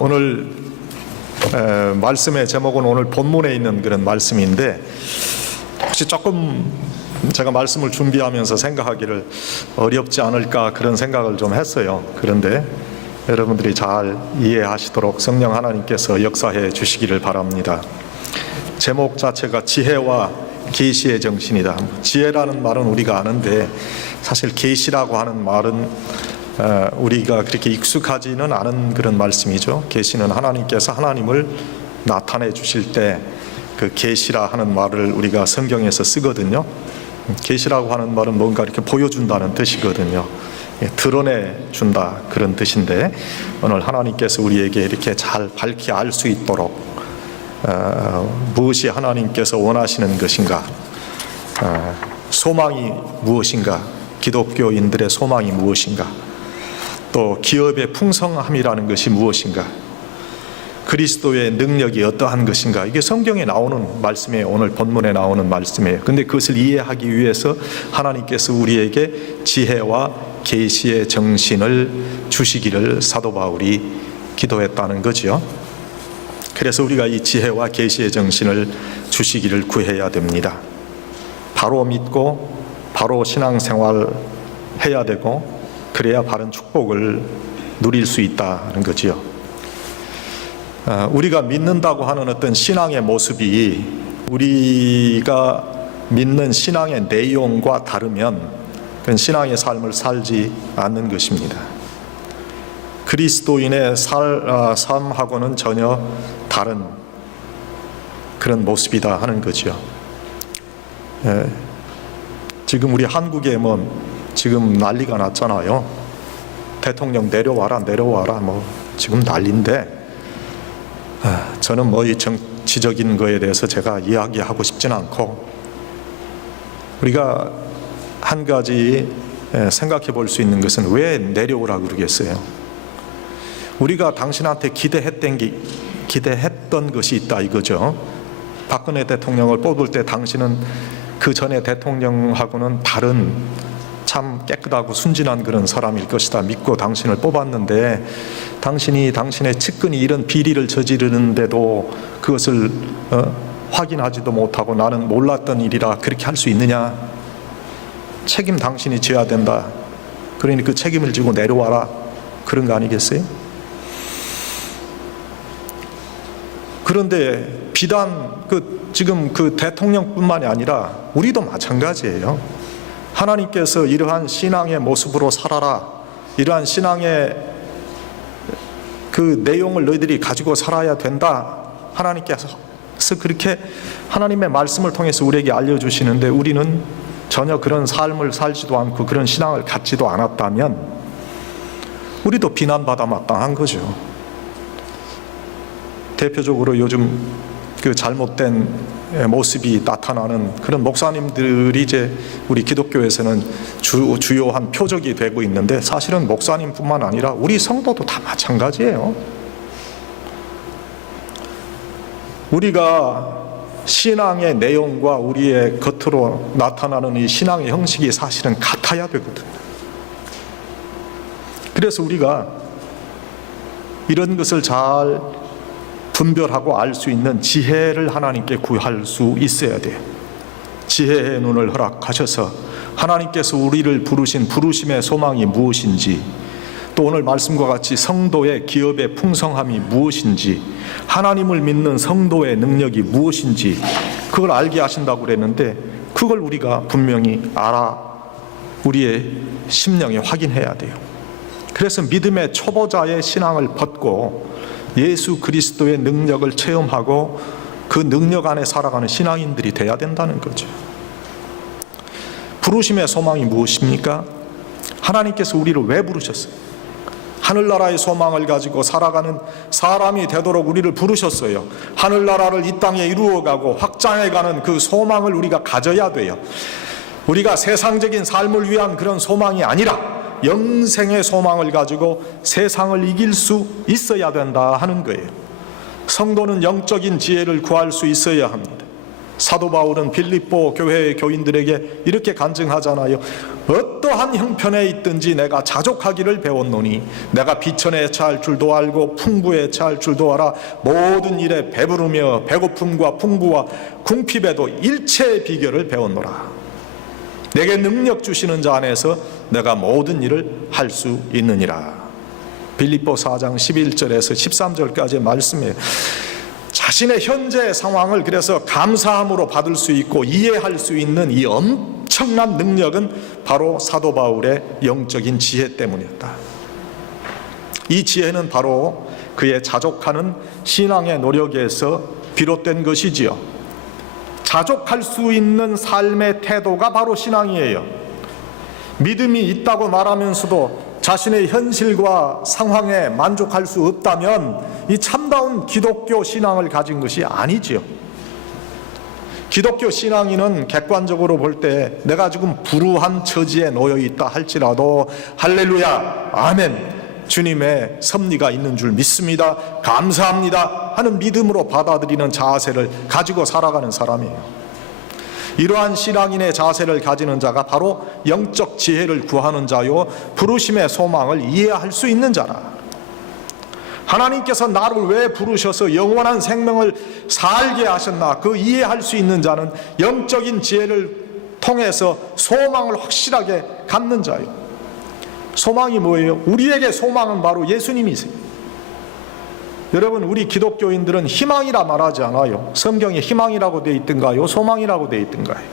오늘 말씀의 제목은 오늘 본문에 있는 그런 말씀인데, 혹시 조금 제가 말씀을 준비하면서 생각하기를 어렵지 않을까 그런 생각을 좀 했어요. 그런데 여러분들이 잘 이해하시도록 성령 하나님께서 역사해 주시기를 바랍니다. 제목 자체가 지혜와 계시의 정신이다. 지혜라는 말은 우리가 아는데 사실 계시라고 하는 말은 우리가 그렇게 익숙하지는 않은 그런 말씀이죠. 계시는 하나님께서 하나님을 나타내 주실 때 그 계시라 하는 말을 우리가 성경에서 쓰거든요. 계시라고 하는 말은 뭔가 이렇게 보여준다는 뜻이거든요. 드러내 준다 그런 뜻인데, 오늘 하나님께서 우리에게 이렇게 잘 밝히 알 수 있도록 무엇이 하나님께서 원하시는 것인가, 소망이 무엇인가, 기독교인들의 소망이 무엇인가, 또 기업의 풍성함이라는 것이 무엇인가, 그리스도의 능력이 어떠한 것인가, 이게 성경에 나오는 말씀이에요. 오늘 본문에 나오는 말씀이에요. 근데 그것을 이해하기 위해서 하나님께서 우리에게 지혜와 계시의 정신을 주시기를 사도 바울이 기도했다는 거죠. 그래서 우리가 이 지혜와 계시의 정신을 주시기를 구해야 됩니다. 바로 믿고 바로 신앙생활 해야 되고, 그래야 바른 축복을 누릴 수 있다는 거지요. 우리가 믿는다고 하는 어떤 신앙의 모습이 우리가 믿는 신앙의 내용과 다르면 그건 신앙의 삶을 살지 않는 것입니다. 그리스도인의 삶하고는 전혀 다른 그런 모습이다 하는 거죠. 지금 우리 한국에 지금 난리가 났잖아요. 대통령 내려와라 지금 난리인데, 저는 이 정치적인 거에 대해서 제가 이야기하고 싶지는 않고, 우리가 한 가지 생각해 볼 수 있는 것은 왜 내려오라 그러겠어요? 우리가 당신한테 기대했던 것이 있다 이거죠. 박근혜 대통령을 뽑을 때 당신은 그 전에 대통령하고는 다른 참 깨끗하고 순진한 그런 사람일 것이다 믿고 당신을 뽑았는데, 당신이 당신의 측근이 이런 비리를 저지르는데도 그것을 확인하지도 못하고 나는 몰랐던 일이라 그렇게 할 수 있느냐? 책임 당신이 져야 된다. 그러니 그 책임을 지고 내려와라, 그런 거 아니겠어요? 그런데 비단 지금 그 대통령뿐만이 아니라 우리도 마찬가지예요. 하나님께서 이러한 신앙의 모습으로 살아라, 이러한 신앙의 그 내용을 너희들이 가지고 살아야 된다, 하나님께서 그렇게 하나님의 말씀을 통해서 우리에게 알려주시는데, 우리는 전혀 그런 삶을 살지도 않고 그런 신앙을 갖지도 않았다면 우리도 비난받아 마땅한 거죠. 대표적으로 요즘 그 잘못된 모습이 나타나는 그런 목사님들이 이제 우리 기독교에서는 주요한 표적이 되고 있는데, 사실은 목사님뿐만 아니라 우리 성도도 다 마찬가지예요. 우리가 신앙의 내용과 우리의 겉으로 나타나는 이 신앙의 형식이 사실은 같아야 되거든요. 그래서 우리가 이런 것을 잘 분별하고 알 수 있는 지혜를 하나님께 구할 수 있어야 돼요. 지혜의 눈을 허락하셔서 하나님께서 우리를 부르신 부르심의 소망이 무엇인지, 또 오늘 말씀과 같이 성도의 기업의 풍성함이 무엇인지, 하나님을 믿는 성도의 능력이 무엇인지 그걸 알게 하신다고 그랬는데, 그걸 우리가 분명히 우리의 심령에 확인해야 돼요. 그래서 믿음의 초보자의 신앙을 벗고 예수 그리스도의 능력을 체험하고 그 능력 안에 살아가는 신앙인들이 돼야 된다는 거죠. 부르심의 소망이 무엇입니까? 하나님께서 우리를 왜 부르셨어요? 하늘나라의 소망을 가지고 살아가는 사람이 되도록 우리를 부르셨어요. 하늘나라를 이 땅에 이루어가고 확장해가는 그 소망을 우리가 가져야 돼요. 우리가 세상적인 삶을 위한 그런 소망이 아니라 영생의 소망을 가지고 세상을 이길 수 있어야 된다 하는 거예요. 성도는 영적인 지혜를 구할 수 있어야 합니다. 사도 바울은 빌립보 교회의 교인들에게 이렇게 간증하잖아요. 어떠한 형편에 있든지 내가 자족하기를 배웠노니 내가 비천에 처할 줄도 알고 풍부에 처할 줄도 알아. 모든 일에 배부르며 배고픔과 풍부와 궁핍에도 일체의 비결을 배웠노라. 내게 능력 주시는 자 안에서 내가 모든 일을 할 수 있느니라. 빌립보 4장 11절에서 13절까지의 말씀이에요. 자신의 현재 상황을 그래서 감사함으로 받을 수 있고 이해할 수 있는 이 엄청난 능력은 바로 사도 바울의 영적인 지혜 때문이었다. 이 지혜는 바로 그의 자족하는 신앙의 노력에서 비롯된 것이지요. 자족할 수 있는 삶의 태도가 바로 신앙이에요. 믿음이 있다고 말하면서도 자신의 현실과 상황에 만족할 수 없다면 이 참다운 기독교 신앙을 가진 것이 아니지요. 기독교 신앙인은 객관적으로 볼 때 내가 지금 불우한 처지에 놓여 있다 할지라도 할렐루야, 아멘, 주님의 섭리가 있는 줄 믿습니다, 감사합니다 하는 믿음으로 받아들이는 자세를 가지고 살아가는 사람이에요. 이러한 신앙인의 자세를 가지는 자가 바로 영적 지혜를 구하는 자요, 부르심의 소망을 이해할 수 있는 자라. 하나님께서 나를 왜 부르셔서 영원한 생명을 살게 하셨나, 그 이해할 수 있는 자는 영적인 지혜를 통해서 소망을 확실하게 갖는 자요. 소망이 뭐예요? 우리에게 소망은 바로 예수님이세요. 여러분, 우리 기독교인들은 희망이라 말하지 않아요. 성경에 희망이라고 되어 있던가요? 소망이라고 되어 있던가요?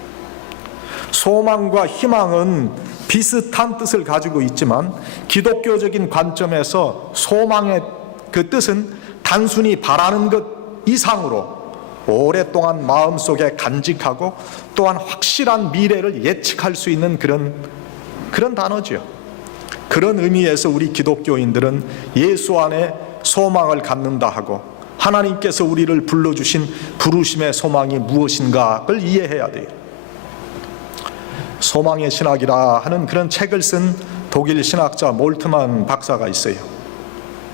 소망과 희망은 비슷한 뜻을 가지고 있지만 기독교적인 관점에서 소망의 그 뜻은 단순히 바라는 것 이상으로 오랫동안 마음속에 간직하고 또한 확실한 미래를 예측할 수 있는 그런 단어죠. 그런 의미에서 우리 기독교인들은 예수 안에 소망을 갖는다 하고 하나님께서 우리를 불러주신 부르심의 소망이 무엇인가를 이해해야 돼요. 소망의 신학이라 하는 그런 책을 쓴 독일 신학자 몰트만 박사가 있어요.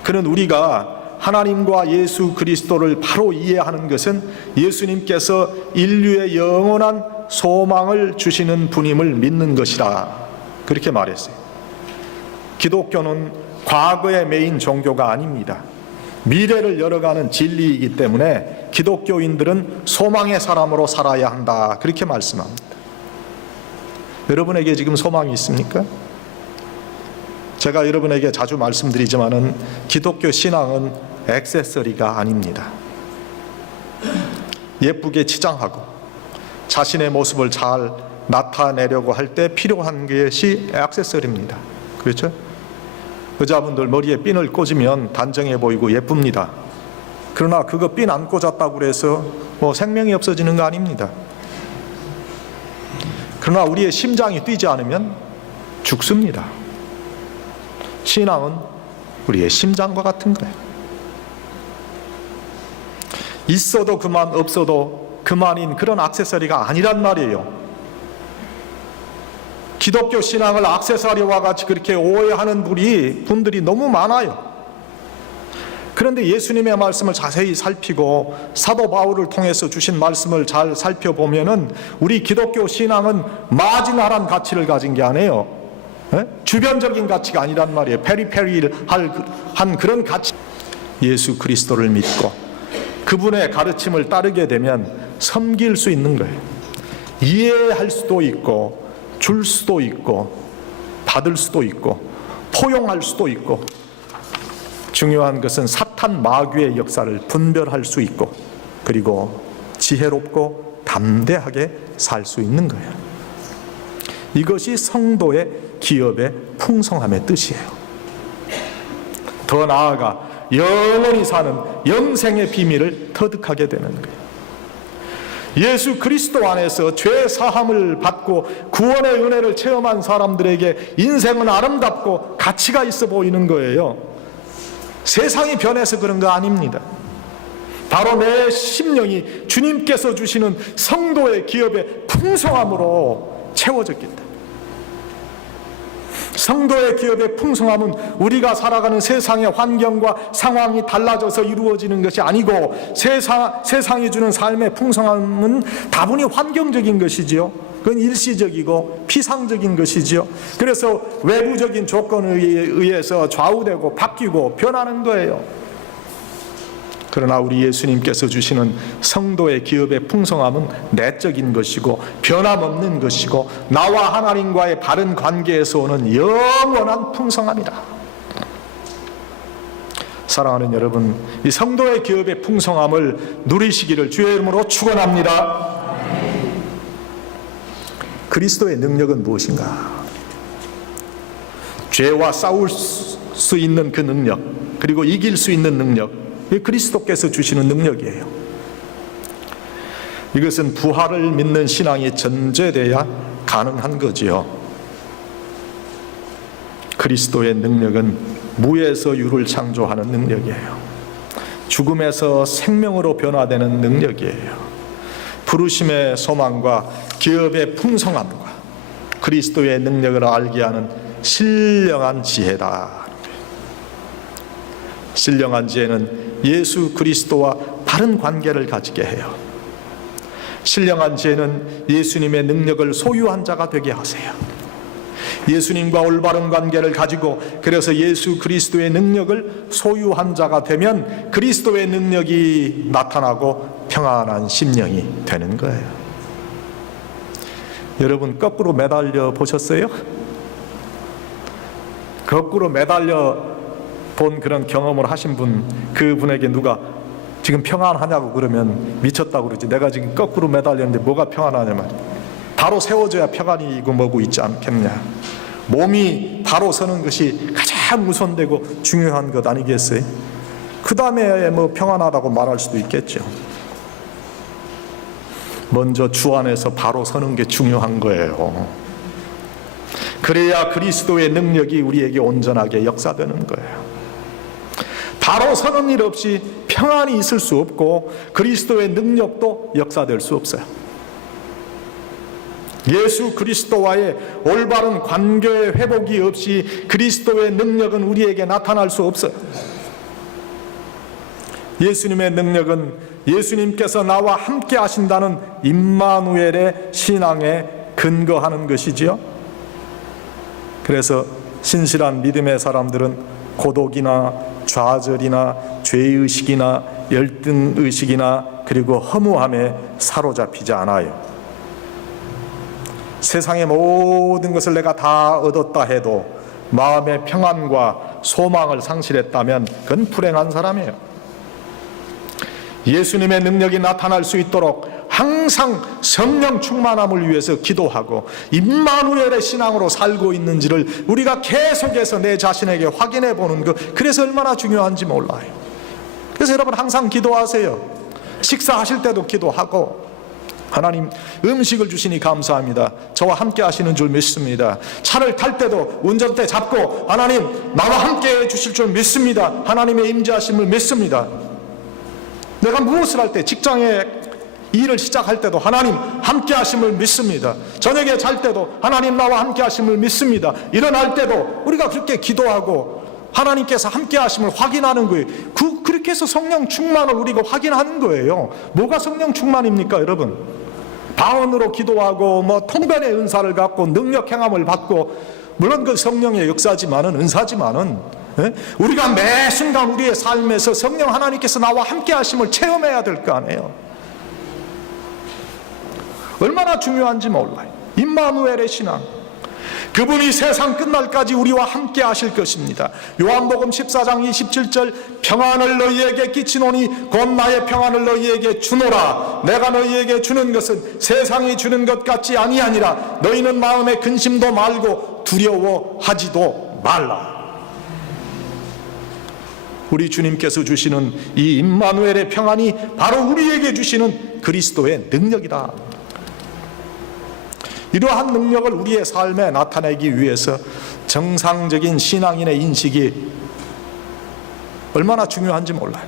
그는 우리가 하나님과 예수 그리스도를 바로 이해하는 것은 예수님께서 인류의 영원한 소망을 주시는 분임을 믿는 것이라 그렇게 말했어요. 기독교는 과거의 메인 종교가 아닙니다. 미래를 열어가는 진리이기 때문에 기독교인들은 소망의 사람으로 살아야 한다 그렇게 말씀합니다. 여러분에게 지금 소망이 있습니까? 제가 여러분에게 자주 말씀드리지만은 기독교 신앙은 액세서리가 아닙니다. 예쁘게 치장하고 자신의 모습을 잘 나타내려고 할 때 필요한 것이 액세서리입니다. 그렇죠? 여자분들 머리에 핀을 꽂으면 단정해 보이고 예쁩니다. 그러나 그거 핀 안 꽂았다고 해서 생명이 없어지는 거 아닙니다. 그러나 우리의 심장이 뛰지 않으면 죽습니다. 신앙은 우리의 심장과 같은 거예요. 있어도 그만 없어도 그만인 그런 액세서리가 아니란 말이에요. 기독교 신앙을 액세서리와 같이 그렇게 오해하는 분들이 너무 많아요. 그런데 예수님의 말씀을 자세히 살피고 사도 바울을 통해서 주신 말씀을 잘 살펴보면은 우리 기독교 신앙은 마지막한 가치를 가진 게 아니에요. 주변적인 가치가 아니란 말이에요. 페리페리한 그런 가치. 예수 그리스도를 믿고 그분의 가르침을 따르게 되면 섬길 수 있는 거예요. 이해할 수도 있고 줄 수도 있고 받을 수도 있고 포용할 수도 있고, 중요한 것은 사탄 마귀의 역사를 분별할 수 있고 그리고 지혜롭고 담대하게 살 수 있는 거예요. 이것이 성도의 기업의 풍성함의 뜻이에요. 더 나아가 영원히 사는 영생의 비밀을 터득하게 되는 거예요. 예수 그리스도 안에서 죄 사함을 받고 구원의 은혜를 체험한 사람들에게 인생은 아름답고 가치가 있어 보이는 거예요. 세상이 변해서 그런 거 아닙니다. 바로 내 심령이 주님께서 주시는 성도의 기업의 풍성함으로 채워졌기 때문에 성도의 기업의 풍성함은 우리가 살아가는 세상의 환경과 상황이 달라져서 이루어지는 것이 아니고 세상이 주는 삶의 풍성함은 다분히 환경적인 것이지요. 그건 일시적이고 피상적인 것이지요. 그래서 외부적인 조건에 의해서 좌우되고 바뀌고 변하는 거예요. 그러나 우리 예수님께서 주시는 성도의 기업의 풍성함은 내적인 것이고 변함없는 것이고 나와 하나님과의 바른 관계에서 오는 영원한 풍성함이다. 사랑하는 여러분, 이 성도의 기업의 풍성함을 누리시기를 주의 이름으로 축원합니다. 그리스도의 능력은 무엇인가? 죄와 싸울 수 있는 그 능력, 그리고 이길 수 있는 능력, 그리스도께서 주시는 능력이에요. 이것은 부활을 믿는 신앙이 전제돼야 가능한 거지요. 그리스도의 능력은 무에서 유를 창조하는 능력이에요. 죽음에서 생명으로 변화되는 능력이에요. 부르심의 소망과 기업의 풍성함과 그리스도의 능력을 알게 하는 신령한 지혜다. 신령한 지혜는 예수 그리스도와 바른 관계를 가지게 해요. 신령한 지혜는 예수님의 능력을 소유한 자가 되게 하세요. 예수님과 올바른 관계를 가지고 그래서 예수 그리스도의 능력을 소유한 자가 되면 그리스도의 능력이 나타나고 평안한 심령이 되는 거예요. 여러분 거꾸로 매달려 보셨어요? 거꾸로 매달려 본 그런 경험을 하신 분, 그분에게 누가 지금 평안하냐고 그러면 미쳤다고 그러지. 내가 지금 거꾸로 매달렸는데 뭐가 평안하냐 말이야. 바로 세워져야 평안이고 뭐고 있지 않겠냐. 몸이 바로 서는 것이 가장 우선되고 중요한 것 아니겠어요? 그 다음에 뭐 평안하다고 말할 수도 있겠죠. 먼저 주 안에서 바로 서는 게 중요한 거예요. 그래야 그리스도의 능력이 우리에게 온전하게 역사되는 거예요. 바로 서는 일 없이 평안이 있을 수 없고 그리스도의 능력도 역사될 수 없어요. 예수 그리스도와의 올바른 관계의 회복이 없이 그리스도의 능력은 우리에게 나타날 수 없어요. 예수님의 능력은 예수님께서 나와 함께 하신다는 임마누엘의 신앙에 근거하는 것이지요. 그래서 신실한 믿음의 사람들은 고독이나 좌절이나 죄의식이나 열등의식이나 그리고 허무함에 사로잡히지 않아요. 세상의 모든 것을 내가 다 얻었다 해도 마음의 평안과 소망을 상실했다면 그건 불행한 사람이에요. 예수님의 능력이 나타날 수 있도록 항상 성령 충만함을 위해서 기도하고 임마누엘의 신앙으로 살고 있는지를 우리가 계속해서 내 자신에게 확인해 보는 것, 그래서 얼마나 중요한지 몰라요. 그래서 여러분 항상 기도하세요. 식사하실 때도 기도하고, 하나님 음식을 주시니 감사합니다. 저와 함께 하시는 줄 믿습니다. 차를 탈 때도 운전대 잡고 하나님 나와 함께 해 주실 줄 믿습니다. 하나님의 임재하심을 믿습니다. 내가 무엇을 할 때, 직장에 일을 시작할 때도 하나님 함께 하심을 믿습니다. 저녁에 잘 때도 하나님 나와 함께 하심을 믿습니다. 일어날 때도 우리가 그렇게 기도하고 하나님께서 함께 하심을 확인하는 거예요. 그렇게 해서 성령 충만을 우리가 확인하는 거예요. 뭐가 성령 충만입니까 여러분? 방언으로 기도하고 통변의 은사를 갖고 능력 행함을 받고, 물론 그 성령의 역사지만은, 은사지만은, 우리가 매 순간 우리의 삶에서 성령 하나님께서 나와 함께 하심을 체험해야 될 거 아니에요. 얼마나 중요한지 몰라요. 임마누엘의 신앙, 그분이 세상 끝날까지 우리와 함께 하실 것입니다. 요한복음 14장 27절, 평안을 너희에게 끼치노니 곧 나의 평안을 너희에게 주노라. 내가 너희에게 주는 것은 세상이 주는 것 같지 아니하니라. 너희는 마음에 근심도 말고 두려워하지도 말라. 우리 주님께서 주시는 이 임마누엘의 평안이 바로 우리에게 주시는 그리스도의 능력이다. 이러한 능력을 우리의 삶에 나타내기 위해서 정상적인 신앙인의 인식이 얼마나 중요한지 몰라요.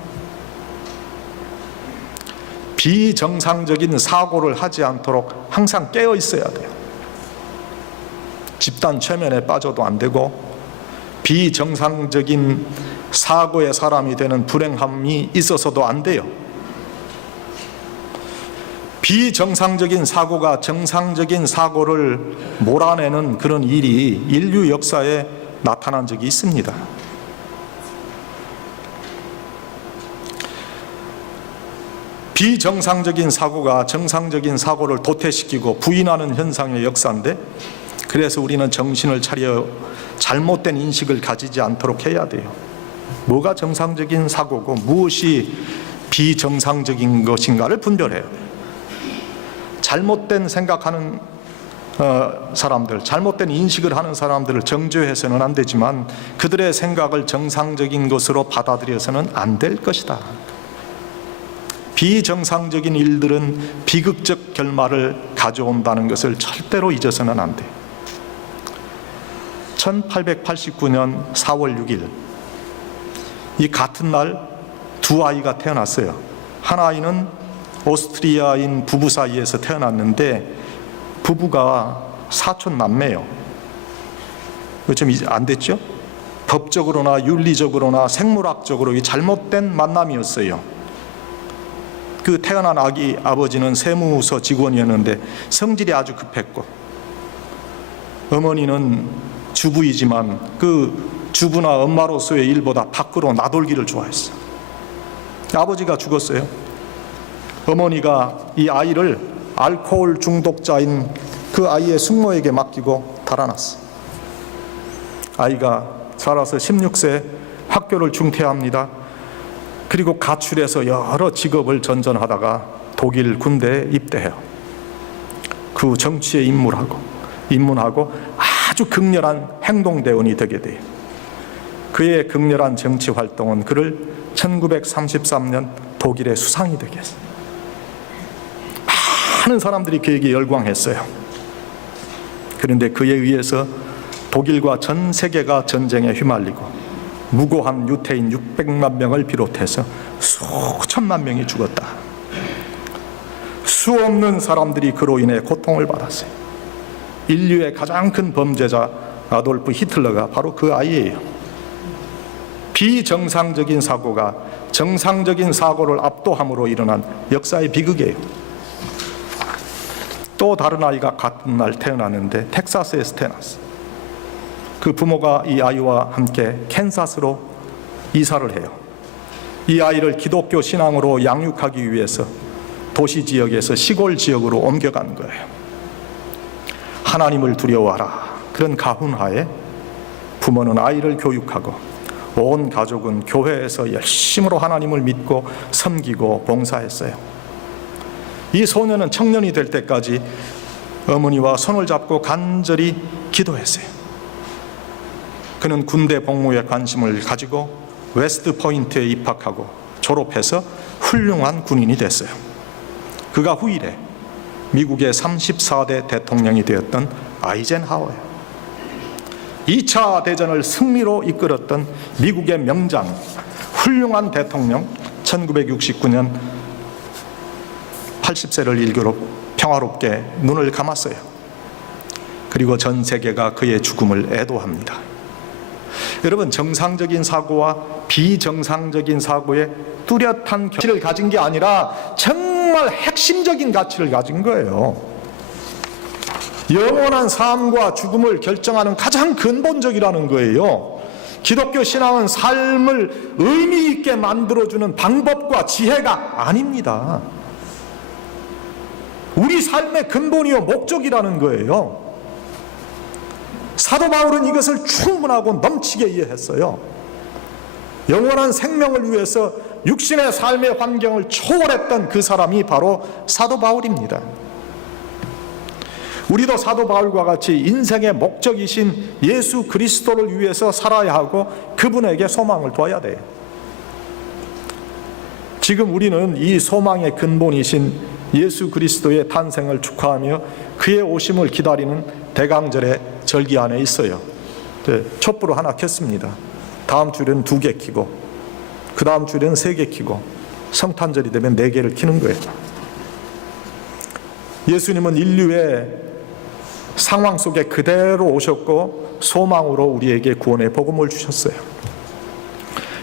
비정상적인 사고를 하지 않도록 항상 깨어 있어야 돼요. 집단 최면에 빠져도 안 되고 비정상적인 사고의 사람이 되는 불행함이 있어서도 안 돼요. 비정상적인 사고가 정상적인 사고를 몰아내는 그런 일이 인류 역사에 나타난 적이 있습니다. 비정상적인 사고가 정상적인 사고를 도태시키고 부인하는 현상의 역사인데, 그래서 우리는 정신을 차려 잘못된 인식을 가지지 않도록 해야 돼요. 뭐가 정상적인 사고고 무엇이 비정상적인 것인가를 분별해요. 잘못된 생각하는 사람들, 잘못된 인식을 하는 사람들을 정죄해서는 안 되지만 그들의 생각을 정상적인 것으로 받아들여서는 안 될 것이다. 비정상적인 일들은 비극적 결말을 가져온다는 것을 절대로 잊어서는 안 돼. 1889년 4월 6일 이 같은 날 두 아이가 태어났어요. 한 아이는 오스트리아인 부부 사이에서 태어났는데 부부가 사촌 남매예요. 좀 안 됐죠? 법적으로나 윤리적으로나 생물학적으로 잘못된 만남이었어요. 그 태어난 아기 아버지는 세무서 직원이었는데 성질이 아주 급했고, 어머니는 주부이지만 그 주부나 엄마로서의 일보다 밖으로 나돌기를 좋아했어요. 아버지가 죽었어요. 어머니가 이 아이를 알코올 중독자인 그 아이의 숙모에게 맡기고 달아났어. 아이가 자라서 16세 학교를 중퇴합니다. 그리고 가출해서 여러 직업을 전전하다가 독일 군대에 입대해요. 그 정치에 입문하고 아주 극렬한 행동대원이 되게 돼요. 그의 극렬한 정치 활동은 그를 1933년 독일의 수상이 되게 했어요. 많은 사람들이 그에게 열광했어요. 그런데 그에 의해서 독일과 전 세계가 전쟁에 휘말리고 무고한 유태인 600만 명을 비롯해서 수천만 명이 죽었다. 수없는 사람들이 그로 인해 고통을 받았어요. 인류의 가장 큰 범죄자 아돌프 히틀러가 바로 그 아이예요. 비정상적인 사고가 정상적인 사고를 압도함으로 일어난 역사의 비극이에요. 또 다른 아이가 같은 날 태어났는데 텍사스에서 태어났어요. 그 부모가 이 아이와 함께 캔사스로 이사를 해요. 이 아이를 기독교 신앙으로 양육하기 위해서 도시 지역에서 시골 지역으로 옮겨간 거예요. 하나님을 두려워하라, 그런 가훈하에 부모는 아이를 교육하고 온 가족은 교회에서 열심으로 하나님을 믿고 섬기고 봉사했어요. 이 소년은 청년이 될 때까지 어머니와 손을 잡고 간절히 기도했어요. 그는 군대 복무에 관심을 가지고 웨스트 포인트에 입학하고 졸업해서 훌륭한 군인이 됐어요. 그가 후일에 미국의 34대 대통령이 되었던 아이젠하워예요. 2차 대전을 승리로 이끌었던 미국의 명장, 훌륭한 대통령, 1969년 80세를 일교로 평화롭게 눈을 감았어요. 그리고 전 세계가 그의 죽음을 애도합니다. 여러분, 정상적인 사고와 비정상적인 사고의 뚜렷한 가치를 가진 게 아니라 정말 핵심적인 가치를 가진 거예요. 영원한 삶과 죽음을 결정하는 가장 근본적이라는 거예요. 기독교 신앙은 삶을 의미 있게 만들어주는 방법과 지혜가 아닙니다. 우리 삶의 근본이요 목적이라는 거예요. 사도 바울은 이것을 충분하고 넘치게 이해했어요. 영원한 생명을 위해서 육신의 삶의 환경을 초월했던 그 사람이 바로 사도 바울입니다. 우리도 사도 바울과 같이 인생의 목적이신 예수 그리스도를 위해서 살아야 하고 그분에게 소망을 둬야 돼요. 지금 우리는 이 소망의 근본이신 예수 그리스도의 탄생을 축하하며 그의 오심을 기다리는 대강절의 절기 안에 있어요. 촛불을 하나 켰습니다. 다음 주에는 2개 켜고 그 다음 주에는 3개 켜고 성탄절이 되면 4개를 켜는 거예요. 예수님은 인류의 상황 속에 그대로 오셨고 소망으로 우리에게 구원의 복음을 주셨어요.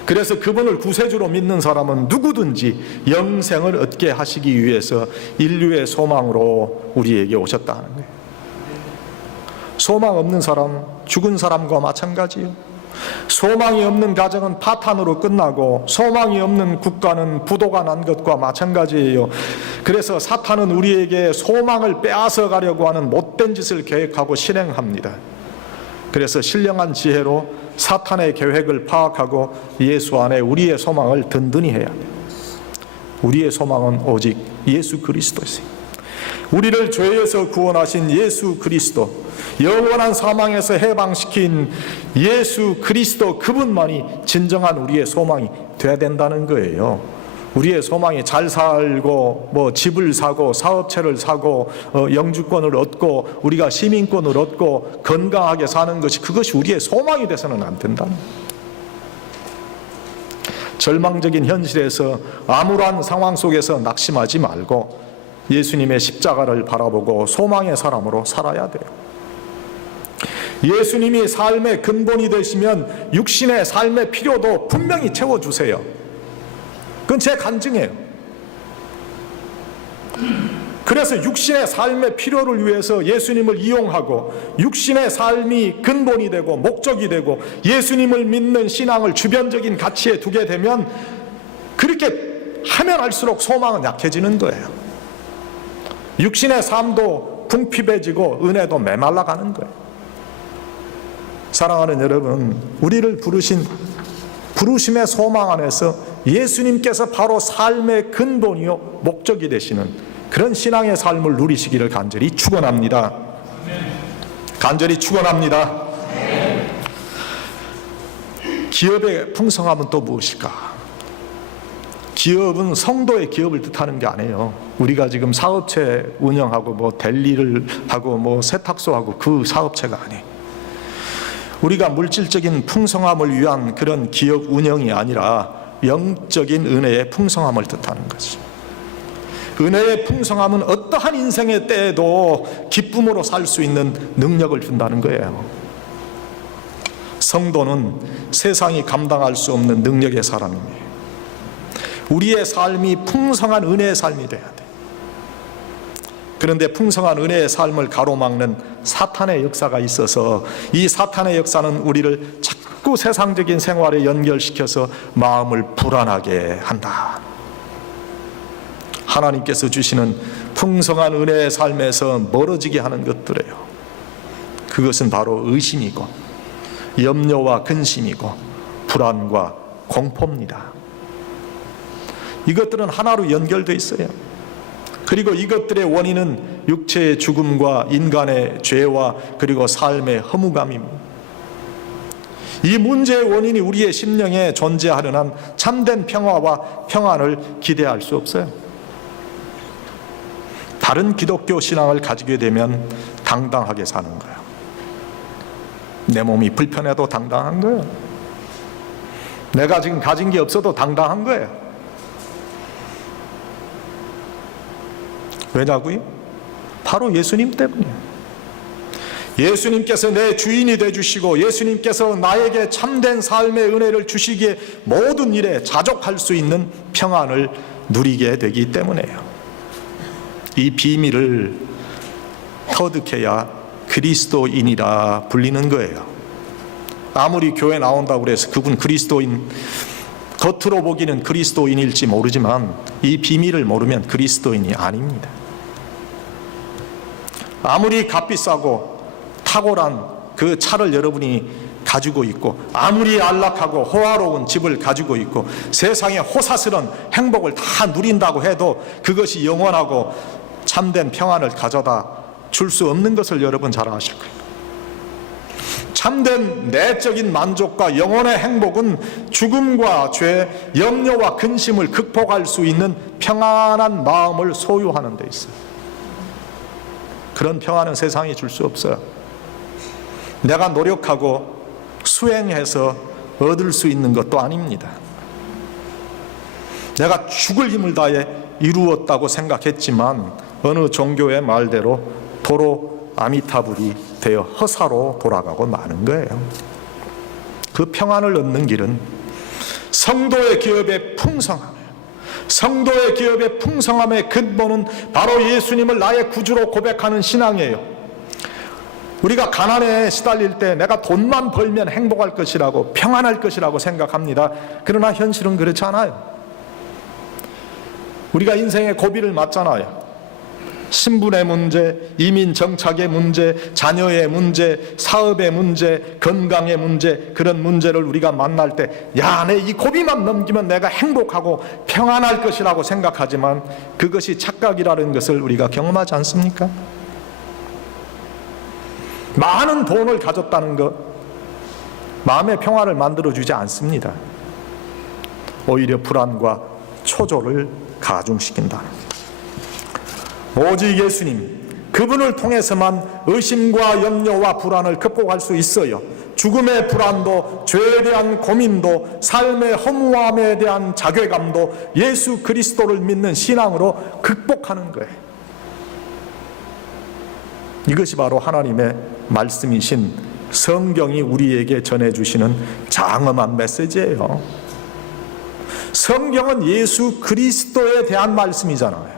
그래서 그분을 구세주로 믿는 사람은 누구든지 영생을 얻게 하시기 위해서 인류의 소망으로 우리에게 오셨다는 거예요. 소망 없는 사람, 죽은 사람과 마찬가지예요. 소망이 없는 가정은 파탄으로 끝나고 소망이 없는 국가는 부도가 난 것과 마찬가지예요. 그래서 사탄은 우리에게 소망을 빼앗아 가려고 하는 못된 짓을 계획하고 실행합니다. 그래서 신령한 지혜로 사탄의 계획을 파악하고 예수 안에 우리의 소망을 든든히 해야 해요. 우리의 소망은 오직 예수 그리스도이세요. 우리를 죄에서 구원하신 예수 그리스도, 영원한 사망에서 해방시킨 예수 그리스도, 그분만이 진정한 우리의 소망이 돼야 된다는 거예요. 우리의 소망이 잘 살고 뭐 집을 사고 사업체를 사고 영주권을 얻고 우리가 시민권을 얻고 건강하게 사는 것이, 그것이 우리의 소망이 돼서는 안 된다는 거예요. 절망적인 현실에서 암울한 상황 속에서 낙심하지 말고 예수님의 십자가를 바라보고 소망의 사람으로 살아야 돼요. 예수님이 삶의 근본이 되시면 육신의 삶의 필요도 분명히 채워주세요. 그건 제 간증이에요. 그래서 육신의 삶의 필요를 위해서 예수님을 이용하고 육신의 삶이 근본이 되고 목적이 되고 예수님을 믿는 신앙을 주변적인 가치에 두게 되면 그렇게 하면 할수록 소망은 약해지는 거예요. 육신의 삶도 궁핍해지고 은혜도 메말라가는 거예요. 사랑하는 여러분, 우리를 부르신 부르심의 소망 안에서 예수님께서 바로 삶의 근본이요 목적이 되시는 그런 신앙의 삶을 누리시기를 간절히 축원합니다. 간절히 축원합니다. 기업의 풍성함은 또 무엇일까? 기업은 성도의 기업을 뜻하는 게 아니에요. 우리가 지금 사업체 운영하고 뭐 델리를 하고 뭐 세탁소 하고 그 사업체가 아니에요. 우리가 물질적인 풍성함을 위한 그런 기업 운영이 아니라 영적인 은혜의 풍성함을 뜻하는 거죠. 은혜의 풍성함은 어떠한 인생의 때에도 기쁨으로 살 수 있는 능력을 준다는 거예요. 성도는 세상이 감당할 수 없는 능력의 사람입니다. 우리의 삶이 풍성한 은혜의 삶이 돼야 돼. 그런데 풍성한 은혜의 삶을 가로막는 사탄의 역사가 있어서 이 사탄의 역사는 우리를 자꾸 세상적인 생활에 연결시켜서 마음을 불안하게 한다. 하나님께서 주시는 풍성한 은혜의 삶에서 멀어지게 하는 것들이에요. 그것은 바로 의심이고 염려와 근심이고 불안과 공포입니다. 이것들은 하나로 연결되어 있어요. 그리고 이것들의 원인은 육체의 죽음과 인간의 죄와 그리고 삶의 허무감입니다. 이 문제의 원인이 우리의 심령에 존재하는 한 참된 평화와 평안을 기대할 수 없어요. 다른 기독교 신앙을 가지게 되면 당당하게 사는 거예요. 내 몸이 불편해도 당당한 거예요. 내가 지금 가진 게 없어도 당당한 거예요. 왜냐고요? 바로 예수님 때문이에요. 예수님께서 내 주인이 되어주시고 예수님께서 나에게 참된 삶의 은혜를 주시기에 모든 일에 자족할 수 있는 평안을 누리게 되기 때문이에요. 이 비밀을 터득해야 그리스도인이라 불리는 거예요. 아무리 교회 나온다고 해서 그분 그리스도인, 겉으로 보기는 그리스도인일지 모르지만 이 비밀을 모르면 그리스도인이 아닙니다. 아무리 값비싸고 탁월한 그 차를 여러분이 가지고 있고 아무리 안락하고 호화로운 집을 가지고 있고 세상의 호사스러운 행복을 다 누린다고 해도 그것이 영원하고 참된 평안을 가져다 줄 수 없는 것을 여러분 잘 아실 거예요. 참된 내적인 만족과 영혼의 행복은 죽음과 죄, 염려와 근심을 극복할 수 있는 평안한 마음을 소유하는 데 있어요. 그런 평안은 세상이 줄 수 없어요. 내가 노력하고 수행해서 얻을 수 있는 것도 아닙니다. 내가 죽을 힘을 다해 이루었다고 생각했지만 어느 종교의 말대로 도로 아미타불이 되어 허사로 돌아가고 마는 거예요. 그 평안을 얻는 길은 성도의 기업의 풍성함, 성도의 기업의 풍성함의 근본은 바로 예수님을 나의 구주로 고백하는 신앙이에요. 우리가 가난에 시달릴 때 내가 돈만 벌면 행복할 것이라고, 평안할 것이라고 생각합니다. 그러나 현실은 그렇지 않아요. 우리가 인생의 고비를 맞잖아요. 신분의 문제, 이민 정착의 문제, 자녀의 문제, 사업의 문제, 건강의 문제, 그런 문제를 우리가 만날 때, 야, 내 이 고비만 넘기면 내가 행복하고 평안할 것이라고 생각하지만 그것이 착각이라는 것을 우리가 경험하지 않습니까? 많은 돈을 가졌다는 것, 마음의 평화를 만들어주지 않습니다. 오히려 불안과 초조를 가중시킨다. 오직 예수님, 그분을 통해서만 의심과 염려와 불안을 극복할 수 있어요. 죽음의 불안도, 죄에 대한 고민도, 삶의 허무함에 대한 자괴감도 예수 그리스도를 믿는 신앙으로 극복하는 거예요. 이것이 바로 하나님의 말씀이신 성경이 우리에게 전해주시는 장엄한 메시지예요. 성경은 예수 그리스도에 대한 말씀이잖아요.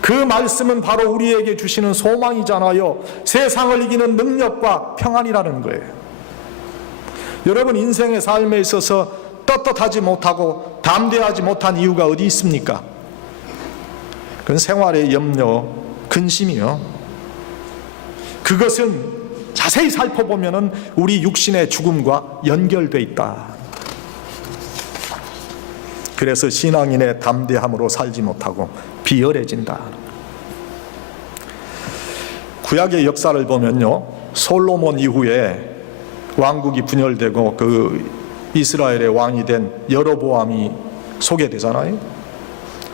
그 말씀은 바로 우리에게 주시는 소망이잖아요. 세상을 이기는 능력과 평안이라는 거예요. 여러분, 인생의 삶에 있어서 떳떳하지 못하고 담대하지 못한 이유가 어디 있습니까? 그건 생활의 염려, 근심이요. 그것은 자세히 살펴보면 우리 육신의 죽음과 연결되어 있다. 그래서 신앙인의 담대함으로 살지 못하고 비열해진다. 구약의 역사를 보면요, 솔로몬 이후에 왕국이 분열되고 그 이스라엘의 왕이 된 여로보암이 소개되잖아요.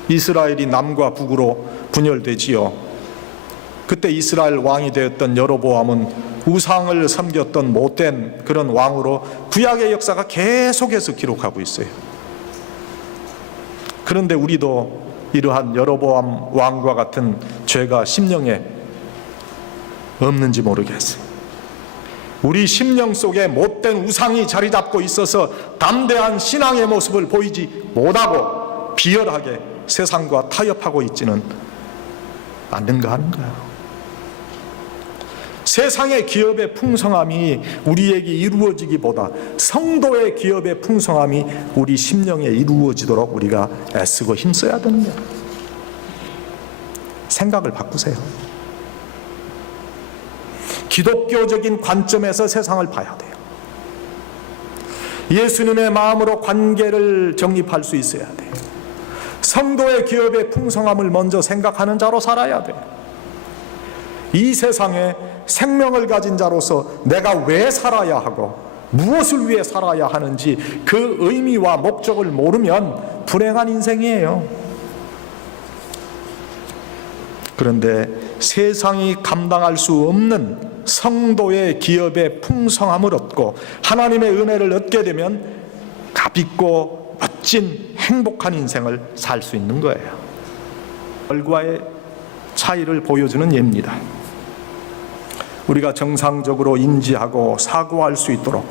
이스라엘이 남과 북으로 분열되지요. 그때 이스라엘 왕이 되었던 여로보암은 우상을 섬겼던 못된 그런 왕으로 구약의 역사가 계속해서 기록하고 있어요. 그런데 우리도 이러한 여로보암 왕과 같은 죄가 심령에 없는지 모르겠어요. 우리 심령 속에 못된 우상이 자리 잡고 있어서 담대한 신앙의 모습을 보이지 못하고 비열하게 세상과 타협하고 있지는 않는가 하는 거예요. 세상의 기업의 풍성함이 우리에게 이루어지기보다 성도의 기업의 풍성함이 우리 심령에 이루어지도록 우리가 애쓰고 힘써야 되는 거예요. 생각을 바꾸세요. 기독교적인 관점에서 세상을 봐야 돼요. 예수님의 마음으로 관계를 정립할 수 있어야 돼요. 성도의 기업의 풍성함을 먼저 생각하는 자로 살아야 돼요. 이 세상에 생명을 가진 자로서 내가 왜 살아야 하고 무엇을 위해 살아야 하는지 그 의미와 목적을 모르면 불행한 인생이에요. 그런데 세상이 감당할 수 없는 성도의 기업의 풍성함을 얻고 하나님의 은혜를 얻게 되면 값있고 멋진 행복한 인생을 살 수 있는 거예요. 결과의 차이를 보여주는 예입니다. 우리가 정상적으로 인지하고 사고할 수 있도록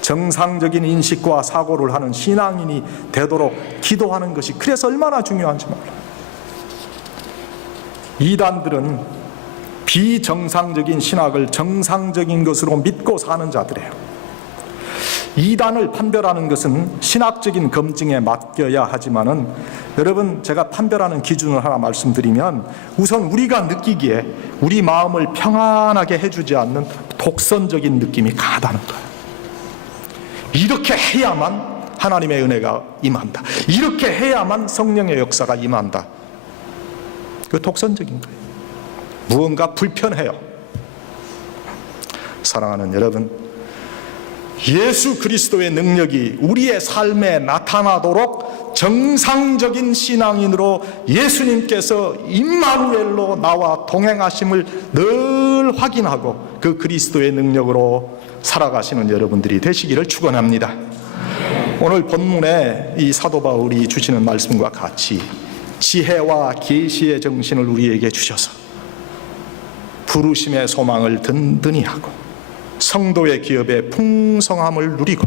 정상적인 인식과 사고를 하는 신앙인이 되도록 기도하는 것이 그래서 얼마나 중요한지 몰라요. 이단들은 비정상적인 신학을 정상적인 것으로 믿고 사는 자들이에요. 이단을 판별하는 것은 신학적인 검증에 맡겨야 하지만은, 여러분, 제가 판별하는 기준을 하나 말씀드리면, 우선 우리가 느끼기에 우리 마음을 평안하게 해주지 않는 독선적인 느낌이 강하다는 거예요. 이렇게 해야만 하나님의 은혜가 임한다, 이렇게 해야만 성령의 역사가 임한다. 그 독선적인 거예요. 무언가 불편해요. 사랑하는 여러분, 예수 그리스도의 능력이 우리의 삶에 나타나도록 정상적인 신앙인으로 예수님께서 임마누엘로 나와 동행하심을 늘 확인하고 그 그리스도의 능력으로 살아가시는 여러분들이 되시기를 축원합니다. 오늘 본문에 이 사도 바울이 주시는 말씀과 같이 지혜와 계시의 정신을 우리에게 주셔서 부르심의 소망을 든든히 하고 성도의 기업의 풍성함을 누리고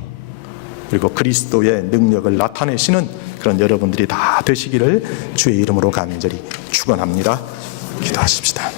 그리고 그리스도의 능력을 나타내시는 그런 여러분들이 다 되시기를 주의 이름으로 간절히 축원합니다. 기도하십시다.